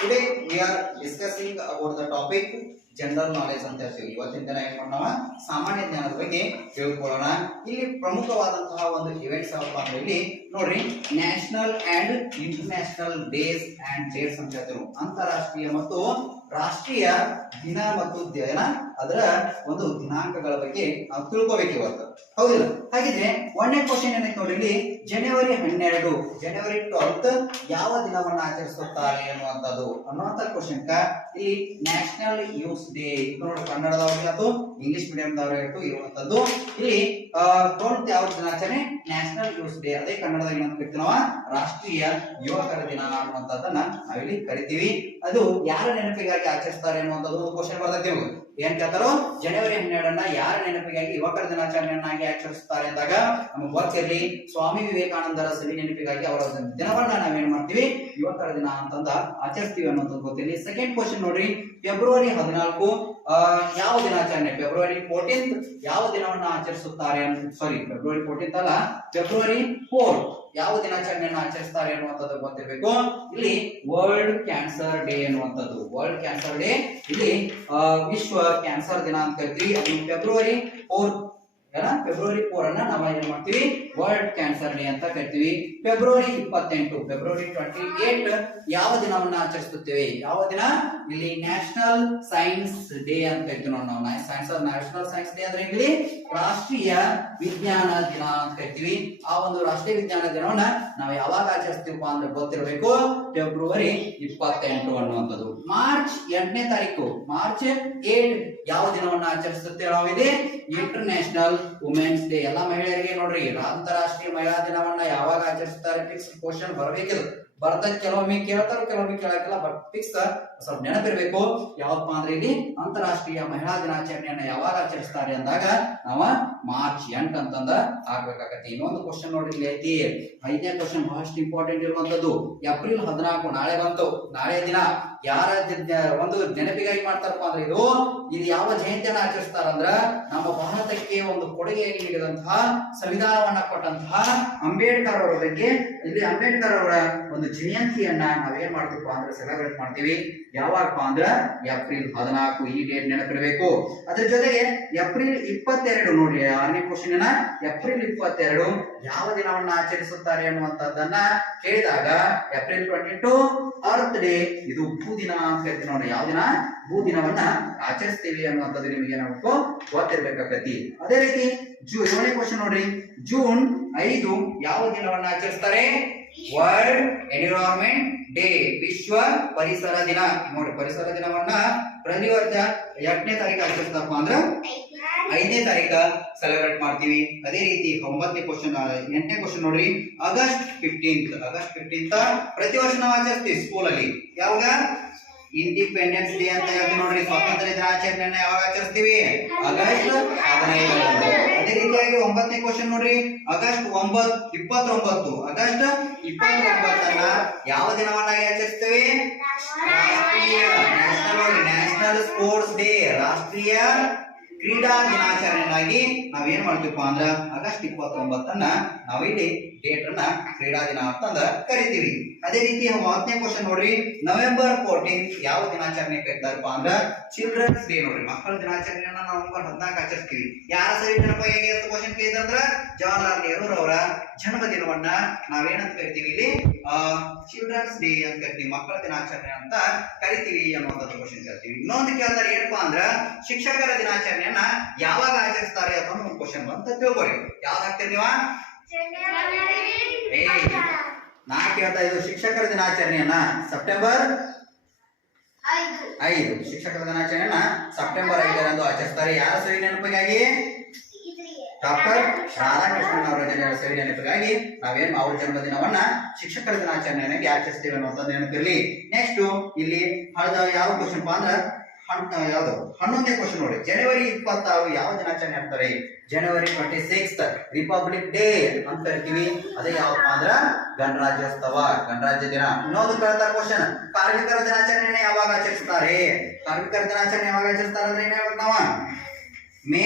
Today we are discussing about the topic general knowledge ಅಂತ ಹೇಳ್ತೀವಿ. ಇವತ್ತಿನ ದಿನ ಏನ್ ಮಾಡೋಣ, ಸಾಮಾನ್ಯ ಜ್ಞಾನದ ಬಗ್ಗೆ ತಿಳ್ಕೊಳ್ಳೋಣ. ಇಲ್ಲಿ ಪ್ರಮುಖವಾದಂತಹ ಒಂದು ಇವೆಂಟ್ಸ್ ಯಾವಪ್ಪ ಅಂದ್ರೆ ಇಲ್ಲಿ ನೋಡ್ರಿ, national and international days and dates ಅಂತ ಹೇಳ್ತೀವಿ. ಅಂತಾರಾಷ್ಟ್ರೀಯ ಮತ್ತು ರಾಷ್ಟ್ರೀಯ ದಿನ ಮತ್ತು ಅದರ ಒಂದು ದಿನಾಂಕಗಳ ಬಗ್ಗೆ ನಾವು ತಿಳ್ಕೋಬೇಕು ಇವತ್ತು, ಹೌದಿಲ್ಲ? ಹಾಗಿದ್ರೆ ಒಂದನೇ ಕ್ವಶನ್ ಏನೈತೆ ನೋಡ್ರಿ, ಇಲ್ಲಿ ಜನವರಿ 12 ಜನವರಿ 12 ಯಾವ ದಿನವನ್ನ ಆಚರಿಸುತ್ತಾರೆ ಅನ್ನುವಂಥದ್ದು ಕ್ವಶನ್ ಇಲ್ಲಿ ನ್ಯಾಷನಲ್ ಯೂತ್ ಡೇ ನೋಡಿ, ಕನ್ನಡದವ್ರಿಗೆ ಅಥವಾ ಇಂಗ್ಲಿಷ್ ಮೀಡಿಯಂದವ್ರಿಗೆ ಇರುವಂತದ್ದು. ಇಲ್ಲಿ 12 ಯಾವ ದಿನಾಚರಣೆ, ನ್ಯಾಷನಲ್ ಯೂತ್ ಡೇ. ಅದೇ ಕನ್ನಡದಾಗ ಏನಂತ ಕರಿತೀವಿ ನಾವು, ರಾಷ್ಟ್ರೀಯ ಯುವಕರ ದಿನ ಅನ್ನುವಂಥದ್ದನ್ನ ನಾವಿಲ್ಲಿ ಕರಿತೀವಿ. ಅದು ಯಾರ ನೆನಪಿಗಾಗಿ ಆಚರಿಸ್ತಾರೆ ಅನ್ನುವಂಥದ್ದು ಕ್ವಶನ್ ಬರ್ತೈತಿ. ಏನ್ ಕೇಳ್ತಾರೋ, ಜನವರಿ 12 ಯಾರ ನೆನಪಿಗಾಗಿ ಯುವಕರ ದಿನಾಚರಣೆಯನ್ನಾಗಿ ಆಚರಿಸುತ್ತಾರೆ ಅಂದಾಗ ನಮಗೆ ಗೊತ್ತಿರಲಿ, ಸ್ವಾಮಿ ವಿವೇಕಾನಂದರ ಸವಿ ನೆನಪಿಗಾಗಿ ಅವರ ದಿನವನ್ನ ನಾವೇನ್ ಮಾಡ್ತೀವಿ, ಯುವಕರ ದಿನ ಅಂತಂದ ಆಚರಿಸ್ತೀವಿ ಅನ್ನೋದು ಗೊತ್ತಿರಲಿ. ಸೆಕೆಂಡ್ ಕ್ವಶನ್ ನೋಡ್ರಿ, ಫೆಬ್ರವರಿ 14 ಯಾವ ದಿನಾಚರಣೆ, ಫೆಬ್ರವರಿ 14 ಯಾವ ದಿನವನ್ನ ಆಚರಿಸುತ್ತಾರೆ, ಫೆಬ್ರವರಿ 14 ಅಲ್ಲ, ಫೆಬ್ರವರಿ 4 ಯಾವ ದಿನಾಚರಣೆಯನ್ನು ಆಚರಿಸ್ತಾರೆ ಅನ್ನುವಂಥದ್ದು ಗೊತ್ತಿರಬೇಕು. ಇಲ್ಲಿ ವರ್ಲ್ಡ್ ಕ್ಯಾನ್ಸರ್ ಡೇ ಅನ್ನುವಂಥದ್ದು, ವರ್ಲ್ಡ್ ಕ್ಯಾನ್ಸರ್ ಡೇ ಇಲ್ಲಿ ವಿಶ್ವ ಕ್ಯಾನ್ಸರ್ ದಿನ ಅಂತ ಕರಿತೀವಿ. ಅದು ಫೆಬ್ರವರಿ 4 ಫೆಬ್ರವರಿ 4 ಅನ್ನ ನಾವು ಏನ್ ಮಾಡ್ತೀವಿ, ವರ್ಲ್ಡ್ ಕ್ಯಾನ್ಸರ್ ಡೇ ಅಂತ ಕರಿತೀವಿ. ಫೆಬ್ರವರಿ 28 ಫೆಬ್ರವರಿ 28 ಯಾವ ದಿನವನ್ನ ಆಚರಿಸುತ್ತೇವೆ, ಯಾವ ದಿನ, ಇಲ್ಲಿ ನ್ಯಾಷನಲ್ ಸೈನ್ಸ್ ಡೇ ಅಂತ ಕರಿತೀವಿ ನಾವು. ನ್ಯಾಷನಲ್ ಸೈನ್ಸ್ ಡೇ ಅಂದ್ರೆ ಇಲ್ಲಿ ರಾಷ್ಟ್ರೀಯ ವಿಜ್ಞಾನ ದಿನ ಅಂತ ಕರಿತೀವಿ. ಆ ಒಂದು ರಾಷ್ಟ್ರೀಯ ವಿಜ್ಞಾನ ದಿನವನ್ನ ನಾವು ಯಾವಾಗ ಆಚರಿಸ್ತೀವಪ್ಪ ಅಂದ್ರೆ ಗೊತ್ತಿರಬೇಕು, ಫೆಬ್ರವರಿ 28 ಅನ್ನುವಂಥದ್ದು. ಮಾರ್ಚ್ 8ನೇ ತಾರೀಕು, ಮಾರ್ಚ್ 8 ಯಾವ ದಿನವನ್ನ ಆಚರಿಸುತ್ತೇವೆ ನಾವು, ಇದೆ ಇಂಟರ್ನ್ಯಾಷನಲ್ ವುಮೆನ್ಸ್ ಡೇ. ಎಲ್ಲಾ ಮಹಿಳೆಯರಿಗೆ ನೋಡ್ರಿ, ಅಂತಾರಾಷ್ಟ್ರೀಯ ಮಹಿಳಾ ದಿನವನ್ನ ಯಾವಾಗ ಆಚರಿಸುತ್ತಾರೆ, ಫಿಕ್ಸ್ ಕ್ವಶನ್ ಬರಬೇಕಿಲ್ಲ. ಬರ್ತದ ಕೆಲವೊಮ್ಮೆ ಕೇಳ್ತಾರೆ, ಕೆಲವೊಮ್ಮೆ ಕೇಳಕ್ಕಿಲ್ಲ, ಬಟ್ ಫಿಕ್ಸ್ ಸ್ವಲ್ಪ ನೆನಪಿರ್ಬೇಕು. ಯಾವಪ್ಪ ಅಂದ್ರೆ ಇಲ್ಲಿ ಅಂತಾರಾಷ್ಟ್ರೀಯ ಮಹಿಳಾ ದಿನಾಚರಣೆಯನ್ನ ಯಾವಾಗ ಆಚರಿಸ್ತಾರೆ ಅಂದಾಗ ನಾವು ಮಾರ್ಚ್ 8 ಅಂತಂದ ಆಗ್ಬೇಕಾಗತ್ತೆ. ಇನ್ನೊಂದು ಕ್ವಶನ್ ನೋಡ್ರಿ ಇಲ್ಲಿ ಐತಿ, 5ನೇ ಕ್ವಶನ್ ಬಹಳಷ್ಟು ಇಂಪಾರ್ಟೆಂಟ್ ಇರುವಂತದ್ದು. ಏಪ್ರಿಲ್ 14 ನಾಳೆ ಬಂತು, ನಾಳೆ ದಿನ ಯಾರ ಒಂದು ನೆನಪಿಗಾಗಿ ಮಾಡ್ತಾರಪ್ಪ ಅಂದ್ರೆ ಇದು ಯಾವ ಜಯಂತಿಯನ್ನ ಆಚರಿಸ್ತಾರ ಅಂದ್ರ, ನಮ್ಮ ಭಾರತಕ್ಕೆ ಒಂದು ಕೊಡುಗೆಯಾಗಿ ನೀಡಿದಂತಹ, ಸಂವಿಧಾನವನ್ನ ಕೊಟ್ಟಂತಹ ಅಂಬೇಡ್ಕರ್ ಅವರ ಬಗ್ಗೆ, ಇಲ್ಲಿ ಅಂಬೇಡ್ಕರ್ ಅವರ ಒಂದು ಜಯಂತಿಯನ್ನ ನಾವೇನ್ ಮಾಡ್ತೀವಿ ಅಂದ್ರೆ ಸೆಲೆಬ್ರೇಟ್ ಮಾಡ್ತೀವಿ. ಯಾವಾಗಪ್ಪ ಅಂದ್ರ ಏಪ್ರಿಲ್ 14, ಈ ಡೇಟ್ ನೆನಪಿರಬೇಕು. ಅದ್ರ ಜೊತೆಗೆ ಏಪ್ರಿಲ್ 22 ನೋಡ್ರಿ, 6ನೇ ಕ್ವಶನ್, ಏಪ್ರಿಲ್ 22 ಯಾವ ದಿನವನ್ನ ಆಚರಿಸುತ್ತಾರೆ ಅನ್ನುವಂಥದ್ದನ್ನ ಕೇಳಿದಾಗ ಏಪ್ರಿಲ್ 22 ಅರ್ತ್ ಡೇ, ಇದು ಭೂ ದಿನ ಅಂತ ಹೇಳ್ತೀವಿ ನೋಡಿ. ಯಾವ ದಿನ, ಭೂ ದಿನವನ್ನ ಆಚರಿಸ್ತೀವಿ ಅನ್ನುವಂಥದ್ದು ನಿಮಗೆ ಏನಾಗಬೇಕು, ಗೊತ್ತಿರ್ಬೇಕಾಗತ್ತಿ. ಅದೇ ರೀತಿ 7ನೇ ಕ್ವಶನ್ ನೋಡ್ರಿ, ಜೂನ್ 5 ಯಾವ ದಿನವನ್ನ ಆಚರಿಸ್ತಾರೆ, ವರ್ಲ್ಡ್ ಎನ್ವಿರಾನ್ಮೆಂಟ್ ಡೇ, ವಿಶ್ವ ಪರಿಸರ ದಿನ. ನೋಡಿ, ಪರಿಸರ ದಿನವನ್ನ ಪ್ರತಿ ವರ್ಷ 8ನೇ ತಾರೀಕು ಆಚರಿಸ್ತಪ್ಪ ಅಂದ್ರ 5ನೇ ತಾರೀಕು ಸೆಲೆಬ್ರೇಟ್ ಮಾಡ್ತೀವಿ. ಅದೇ ರೀತಿ 8ನೇ ಕ್ವಶನ್ ನೋಡ್ರಿ, ಆಗಸ್ಟ್ 15 ಪ್ರತಿ ವರ್ಷ ನಾವು ಆಚರಿಸ್ತೀವಿ ಸ್ಕೂಲಲ್ಲಿ. ಯಾವಾಗ, ಇಂಡಿಪೆಂಡೆನ್ಸ್ ಡೇ ಅಂತ ಹೇಳ್ತೀವಿ ನೋಡ್ರಿ. ಸ್ವಾತಂತ್ರ್ಯ ದಿನಾಚರಣೆಯನ್ನ ಯಾವಾಗ ಆಚರಿಸ್ತೀವಿ, ಆಗಸ್ಟ್ 15. ಅದೇ ರೀತಿಯಾಗಿ 9ನೇ ಕ್ವಶನ್ ನೋಡ್ರಿ, ಆಗಸ್ಟ್ 29 ಆಗಸ್ಟ್ 29 ಯಾವ ದಿನವನ್ನಾಗಿ ಆಚರಿಸ್ತೇವೆ, ರಾಷ್ಟ್ರೀಯ ನ್ಯಾಷನಲ್ ಸ್ಪೋರ್ಟ್ಸ್ ಡೇ, ರಾಷ್ಟ್ರೀಯ ಕ್ರೀಡಾ ದಿನಾಚರಣೆಯಾಗಿ ನಾವೇನ್ ಮಾಡ್ತೀವಪ್ಪ ಅಂದ್ರ ಆಗಸ್ಟ್ 29 ನಾವಿಲ್ಲಿ ಡೇಟ್ ಅನ್ನ ಕ್ರೀಡಾ ದಿನ ಅಂತಂದ ಕರಿತೀವಿ. ಅದೇ ರೀತಿ 10ನೇ ಕ್ವಶನ್ ನೋಡ್ರಿ, ನವೆಂಬರ್ 14 ಯಾವ ದಿನಾಚರಣೆ ಕರೀತಾರಪ್ಪ ಅಂದ್ರ ಚಿಲ್ಡ್ರನ್ಸ್ ಡೇ. ನೋಡ್ರಿ, ಮಕ್ಕಳ ದಿನಾಚರಣೆಯನ್ನ ನವೆಂಬರ್ 14 ಆಚರಿಸ್ತೀವಿ. ಯಾರ ಸರಿ ನೆನಪಾಗಿ ಅಂತ ಕ್ವಶನ್ ಕೇಳಿದಂದ್ರ ಜವಾಹರ್ಲಾಲ್ ನೆಹರು ಅವರ ಜನ್ಮ ದಿನವನ್ನ ನಾವೇನಂತ ಕರಿತೀವಿ, ಇಲ್ಲಿ ಚಿಲ್ಡ್ರನ್ಸ್ ಡೇ ಅಂತ ಕರಿತೀವಿ, ಮಕ್ಕಳ ದಿನಾಚರಣೆ ಅಂತ ಕರಿತೀವಿ ಅನ್ನುವಂಥದ್ದು ಕ್ವಶನ್ ಕೇಳ್ತೀವಿ. ಇನ್ನೊಂದು ಕೇಳ್ತಾರೆ, ಏನಪ್ಪಾ ಅಂದ್ರ ಶಿಕ್ಷಕರ ದಿನಾಚರಣೆಯನ್ನ ಯಾವಾಗ ಆಚರಿಸ್ತಾರೆ ಅಂತ ಒಂದು ಕ್ವಶನ್ ಅಂತ ತಿಳ್ಕೊರಿ. ಯಾವ್ದು ಹಾಕ್ತೀರಿ ನೀವು, ನಾ ಕೇಳ್ತಾ ಇದ್ದು ಶಿಕ್ಷಕರ ದಿನಾಚರಣೆಯನ್ನ ಸೆಪ್ಟೆಂಬರ್ 5 ಶಿಕ್ಷಕರ ದಿನಾಚರಣೆಯನ್ನ ಸೆಪ್ಟೆಂಬರ್ 5 ಆಚರಿಸ್ತಾರೆ. ಯಾರ ಸವಿ ನೆನಪಿಗಾಗಿ, ಡಾಕ್ಟರ್ ರಾಧಾಕೃಷ್ಣನ್ ಅವರ ಸವಿ ನೆನಪಿಗಾಗಿ ನಾವೇನು ಅವ್ರ ಜನ್ಮದಿನವನ್ನ ಶಿಕ್ಷಕರ ದಿನಾಚರಣೆಯಾಗಿ ಆಚರಿಸ್ತೀವಿ ಅನ್ನುವಂಥದ್ದು ನೆನಪಿರ್ಲಿ. ನೆಕ್ಸ್ಟ್ ಇಲ್ಲಿ ಯಾವ ಕ್ವಶನ್ ಅಂದ್ರ ಯಾವ್ದು 11ನೇ ಕ್ವಶನ್ ನೋಡಿ, ಜನವರಿ 26 ಯಾವ ದಿನಾಚರಣೆ ಅಂತಾರೆ, ಜನವರಿ 26 ರಿಪಬ್ಲಿಕ್ ಡೇ ಅಂತ ಕರಿತೀವಿ. ಅದೇ ಯಾವಪ್ಪ ಅಂದ್ರ ಗಣರಾಜ್ಯೋತ್ಸವ, ಗಣರಾಜ್ಯ ದಿನ. ಇನ್ನೊಂದು ಕೇಳ್ತಾರೆ ಕ್ವಶನ್, ಕಾರ್ಮಿಕರ ದಿನಾಚರಣೆ ಯಾವಾಗ ಆಚರಿಸ್ತಾರೆ, ಕಾರ್ಮಿಕರ ದಿನಾಚರಣೆ ಯಾವಾಗ ಆಚರಿಸ್ತಾರೆ ಅಂದ್ರೆ ಏನ್ ಹೇಳ್ಬೇಕು ನಾವು, ಮೇ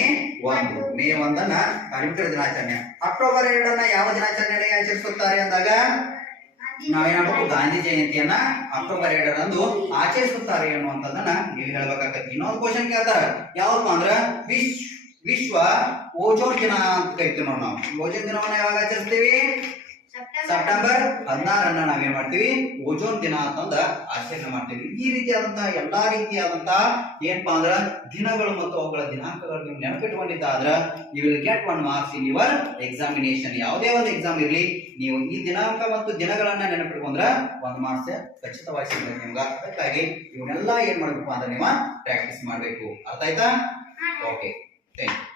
1 ಕಾರ್ಮಿಕರ ದಿನಾಚರಣೆ. ಅಕ್ಟೋಬರ್ 2 ಯಾವ ದಿನಾಚರಣೆ ಆಚರಿಸುತ್ತಾರೆ ಅಂದಾಗ ನಾವೇನಾಗಬೇಕು ಗಾಂಧಿ ಜಯಂತಿಯನ್ನ ಅಕ್ಟೋಬರ್ 2ರಂದು ಆಚರಿಸುತ್ತಾರೆ ಅನ್ನುವಂಥದ್ದನ್ನ ನೀವು ಹೇಳ್ಬೇಕಾಗತ್ತೆ. ಇನ್ನೊಂದು ಕ್ವಶನ್ ಕೇಳ್ತಾರ, ಯಾವ್ದು ಅಂದ್ರ ವಿಶ್ವ ಓಜೋನ್ ದಿನ ಅಂತ ಕರಿತೀವಿ ನೋಡಿ. ನಾವು ಓಜೋನ್ ದಿನವನ್ನ ಯಾವಾಗ ಆಚರಿಸ್ತೀವಿ? ಸೆಪ್ಟೆಂಬರ್ 16 ನಾವೇನ್ ಮಾಡ್ತೀವಿ? ಓಜೋನ್ ದಿನ ಅಂತಂದ ಆಚರಣೆ ಮಾಡ್ತೀವಿ. ಈ ರೀತಿಯಾದಂತಹ ಎಲ್ಲಾ ರೀತಿಯಾದಂತಹ ಏನಪ್ಪಾ ಅಂದ್ರ ದಿನಗಳು ಮತ್ತು ಅವುಗಳ ದಿನಾಂಕಗಳು ನೀವು ನೆನಪಿಟ್ಕೊಂಡಿದ್ದಾದ್ರ you will get 1 marks in your examination. ಯಾವುದೇ ಒಂದು ಎಕ್ಸಾಮ್ ಇರಲಿ, ನೀವು ಈ ದಿನಾಂಕ ಮತ್ತು ದಿನಗಳನ್ನ ನೆನಪಿಟ್ಕೊಂಡ್ರ 1 ಮಾರ್ಕ್ಸ್ ಖಚಿತವಾಗಿ ಸಿಗ್ತದೆ ನಿಮ್ಗೆ. ಅದಕ್ಕಾಗಿ ಇವನ್ನೆಲ್ಲ ಏನ್ ಮಾಡ್ಬೇಕು ಅಂದ್ರೆ ನೀವು ಪ್ರಾಕ್ಟೀಸ್ ಮಾಡ್ಬೇಕು. ಅರ್ಥ ಆಯ್ತಾ? Okay, thank you.